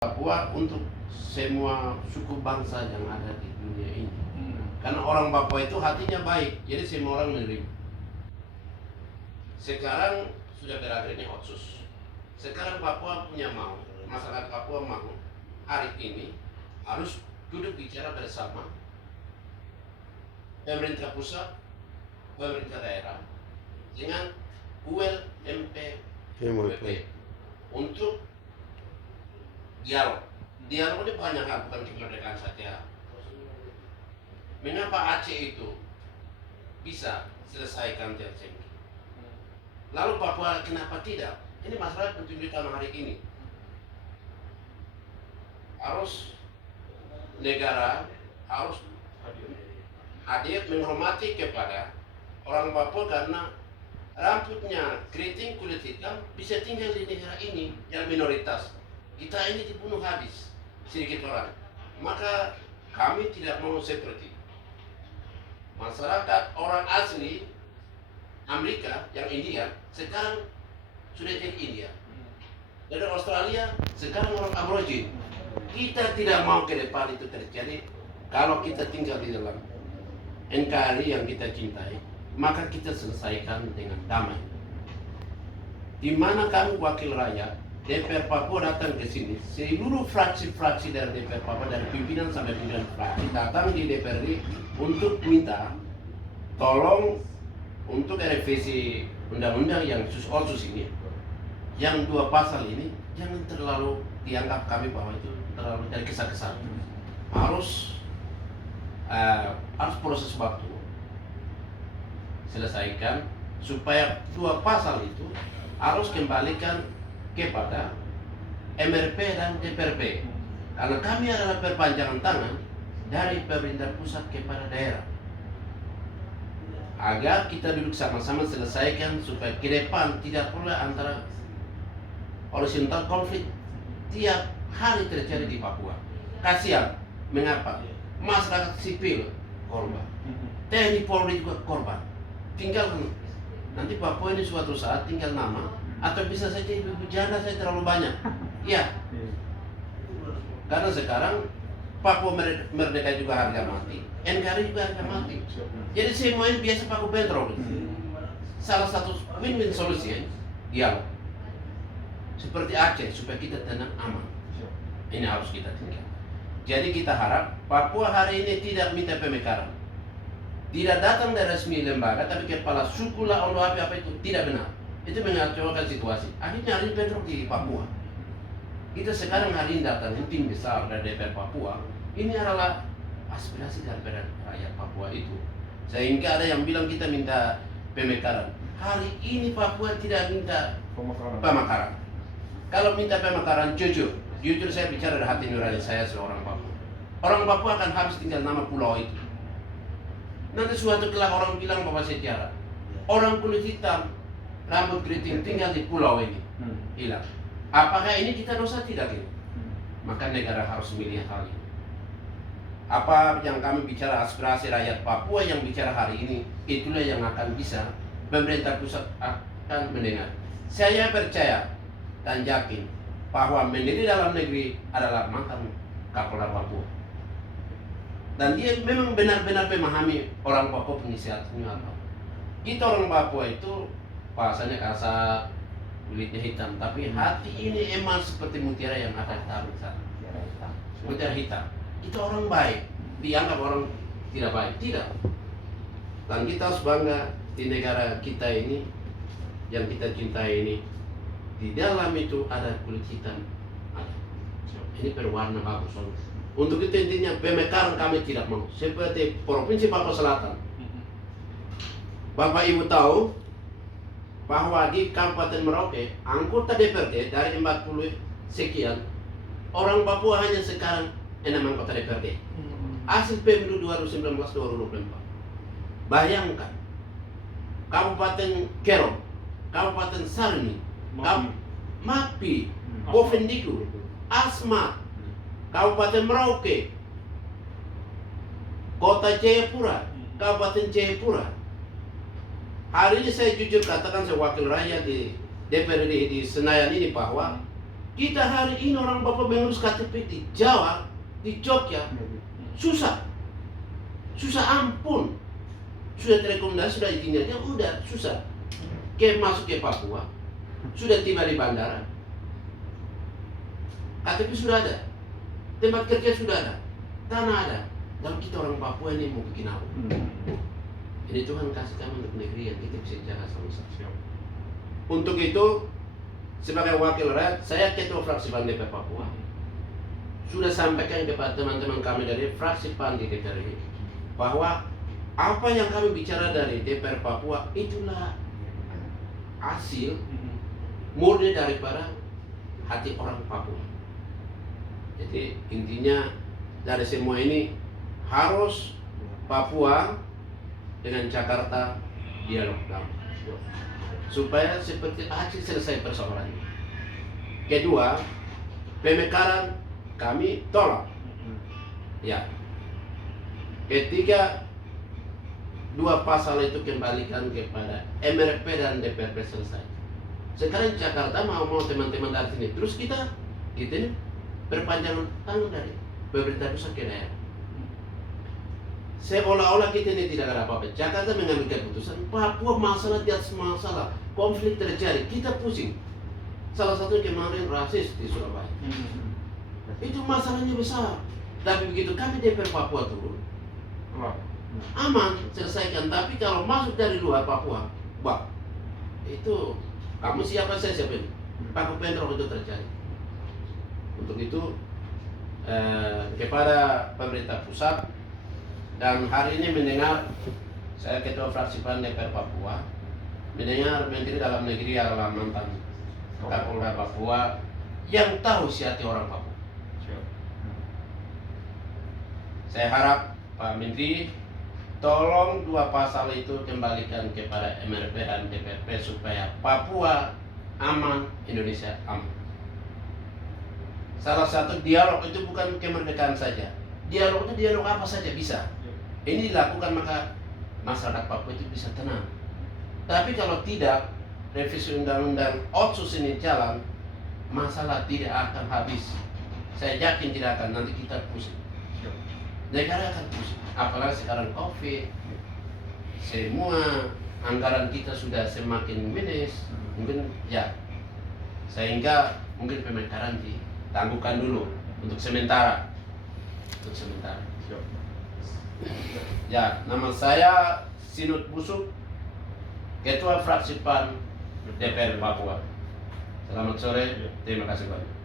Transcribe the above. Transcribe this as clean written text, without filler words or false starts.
Papua untuk semua suku bangsa yang ada di dunia ini. Karena orang Papua itu hatinya baik, jadi semua orang menerima. Sekarang sudah berakhir ini Otsus. Sekarang Papua punya mau, masyarakat Papua mau hari ini harus duduk bicara bersama pemerintah pusat, pemerintah daerah dengan ULMP untuk dialog. Dialog ini banyak hal, bukan kemerdekaan saja. Mengapa Aceh itu bisa selesaikan Helsinki? Lalu Papua kenapa tidak? Ini masalah pentunjukan hari ini. Harus negara harus hadir menghormati kepada orang Papua karena rambutnya keriting, kulit hitam bisa tinggal di negara ini yang minoritas. Kita ini dibunuh habis sedikit orang. Maka kami tidak mau seperti masyarakat orang asli Amerika yang India sekarang sudah jadi India. Dari Australia sekarang orang Aborigin. Kita tidak mau ke depan itu terjadi. Kalau kita tinggal di dalam NKRI yang kita cintai, maka kita selesaikan dengan damai. Di mana kami wakil rakyat, DPR Papua datang ke sini, seluruh fraksi-fraksi dari DPR Papua, dari pimpinan sampai pimpinan fraksi datang di DPRD untuk minta tolong untuk revisi undang-undang yang Otsus ini, yang 2 pasal ini jangan terlalu dianggap kami bahwa itu terlalu dari kesan-kesan. Harus proses waktu selesaikan supaya 2 pasal itu harus kembalikan kepada MRP dan DPRP, karena kami adalah perpanjangan tangan dari pemerintah pusat kepada daerah, agar kita duduk sama-sama selesaikan supaya ke depan tidak pula antara horizontal konflik tiap hari terjadi di Papua. Kasihan, mengapa? Masyarakat sipil korban, TNI Polri juga korban. Tinggal nanti Papua ini suatu saat tinggal nama, atau bisa saja ibu janda saya terlalu banyak. Iya. Karena sekarang Papua merdeka juga harga mati, NKRI juga harga mati. Jadi semua ini biasa paku bentrok. Salah satu win-win solusi dialog. Seperti Aceh supaya kita tenang aman. Ini harus kita tinggal. Jadi kita harap Papua hari ini tidak minta pemekaran. Tidak datang dari resmi lembaga, tapi kepala suku lah apa itu tidak benar. Itu mengacaukan situasi. Akhirnya hari ini bentrok di Papua. Kita sekarang hari ini datang tim besar dari DPR Papua. Ini adalah aspirasi daripada rakyat Papua itu. Sehingga ada yang bilang kita minta pemekaran. Hari ini Papua tidak minta pemekaran. Kalau minta pemekaran jujur saya bicara dari hati nurani saya seorang Papua. Orang Papua akan habis tinggal nama pulau itu. Nanti suatu kelak orang bilang bahwa sejarah orang kulit hitam, rambut keriting tinggal di pulau ini hilang. Apakah ini kita dosa? Tidak ini. Maka negara harus memilih hal ini. Apa yang kami bicara aspirasi rakyat Papua yang bicara hari ini, itulah yang akan bisa pemerintah pusat akan mendengar. Saya percaya dan yakin bahwa Menteri Dalam Negeri adalah mantan Kapolda Papua. Dan dia memang benar-benar memahami orang Papua penisiatnya apa. Kita orang Papua itu bahasanya kasar, kulitnya hitam, tapi hati ini emang seperti mutiara yang ada di taruh sana. Mutiara hitam. Kita orang baik, dianggap orang tidak baik, tidak. Dan kita harus bangga di negara kita ini, yang kita cintai ini. Di dalam itu ada kulit hitam. Ini berwarna bagus. Untuk itu intinya pemekaran kami tidak mau. Seperti Provinsi Papua Selatan. Bapak Ibu tahu bahwa di Kabupaten Merauke, anggota DPRD dari 40 sekian, orang Papua hanya sekarang 6 anggota DPRD. Hasil pemilu 2019-2024. Bayangkan, Kabupaten Kerong, Kabupaten Sarni, Mapi, Bovendigul, Asmat, Kabupaten Merauke, Kota Jayapura, Kabupaten Jayapura. Hari ini saya jujur katakan, saya wakil rakyat di DPRD di Senayan ini, bahwa Kita hari ini orang Papua mengurus KTP di Jawa, di Jogja, susah. Susah ampun. Sudah rekomendasi, sudah izinnya, udah susah. Masuk ke Papua, sudah tiba di bandara, KTP sudah ada, tempat kerja sudah ada, tanah ada. Dan kita orang Papua ini mau bikin apa? Ini Tuhan kasih kami untuk negeri yang kita bisa jaga sama-sama. Untuk itu, sebagai wakil rakyat, saya ketua fraksi PAN DPR Papua. Sudah sampaikan kepada teman-teman kami dari fraksi PAN di DPR ini bahwa apa yang kami bicara dari DPR Papua itulah hasil murni daripada hati orang Papua. Jadi intinya dari semua ini harus Papua dengan Jakarta dialog damai supaya seperti Aceh selesai persoalannya. Kedua, pemekaran kami tolak. Ya. Ketiga, dua pasal itu kembalikan kepada MRP dan DPRP selesai. Sekarang Jakarta mau teman-teman dari sini, terus kita ini perpanjangan tangan dari pemerintah pusat ke daerah. Seolah-olah kita ini tidak ada apa-apa. Jakarta mengambil keputusan, Papua masalah di atas masalah, konflik terjadi, kita pusing. Salah satu kemarin rasis di Surabaya. Itu masalahnya besar. Tapi begitu kami DPR Papua turun, aman, selesaikan. Tapi kalau masuk dari luar Papua, itu kamu siapa, saya siapa ini? Paku Bentrok itu terjadi. Untuk itu kepada pemerintah pusat, dan hari ini mendengar, saya ketua fraksi PAN DPR Papua, mendengar Menteri Dalam Negeri adalah mantan Kapolda Papua yang tahu isi hati orang Papua. Saya harap Pak Menteri tolong dua pasal itu kembalikan kepada MRP dan DPRP supaya Papua aman, Indonesia aman. Salah satu dialog itu bukan kemerdekaan saja. Dialog itu dialog apa saja bisa. Ini dilakukan maka masyarakat Papua itu bisa tenang. Tapi kalau tidak, revisi undang-undang Otsus ini jalan, masalah tidak akan habis. Saya yakin tidak akan, nanti kita pusing. Negara akan pusing. Apalagi sekarang COVID, semua anggaran kita sudah semakin minus. Mungkin ya, sehingga mungkin pemekaran ditangguhkan dulu untuk sementara. Ya, nama saya Sinut Busuk, Ketua Fraksi PAN DPR Papua. Selamat sore, terima kasih banyak.